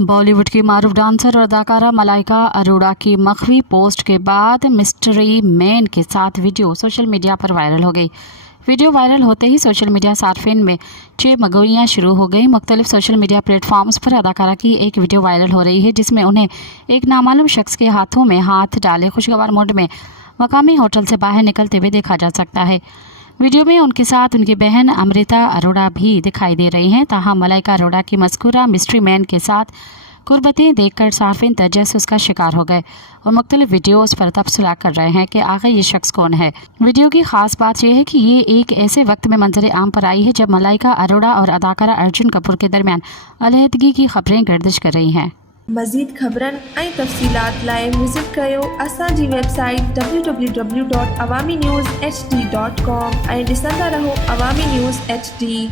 बॉलीवुड की मारूफ डांसर और अदाकारा मलाइका अरोड़ा की मखफी पोस्ट के बाद मिस्ट्री मैन के साथ वीडियो सोशल मीडिया पर वायरल हो गई। वीडियो वायरल होते ही सोशल मीडिया सार्फिन में चेमगोइयाँ शुरू हो गई। मुख्तलिफ सोशल मीडिया प्लेटफॉर्म्स पर अदाकारा की एक वीडियो वायरल हो रही है जिसमें उन्हें एक नामालूम शख्स के हाथों में हाथ डाले खुशगवार मूड में मकामी होटल से बाहर निकलते हुए देखा जा सकता है। वीडियो में उनके साथ उनकी बहन अमृता अरोड़ा भी दिखाई दे रही हैं। ताहम मलाइका अरोड़ा की मज़कूरा मिस्ट्री मैन के साथ कुर्बतें देखकर सार्फिन तजस्सुस का शिकार हो गए और मुख्तलिफ वीडियोस पर तबसरा कर रहे हैं कि आखिर ये शख्स कौन है। वीडियो की खास बात यह है कि ये एक ऐसे वक्त में मंजर आम पर आई है जब मलाइका अरोड़ा और अदाकारा अर्जुन कपूर के दरमियान अलहदगी की खबरें गर्दिश कर रही हैं। मज़ीद ख़बरनि ऐं तफ़सीलात लाइ विज़िट कयो असांजी वेबसाइट www.awamiNewsHD.com ऐं ॾिसंदा रहो अवामी न्यूज़ HD।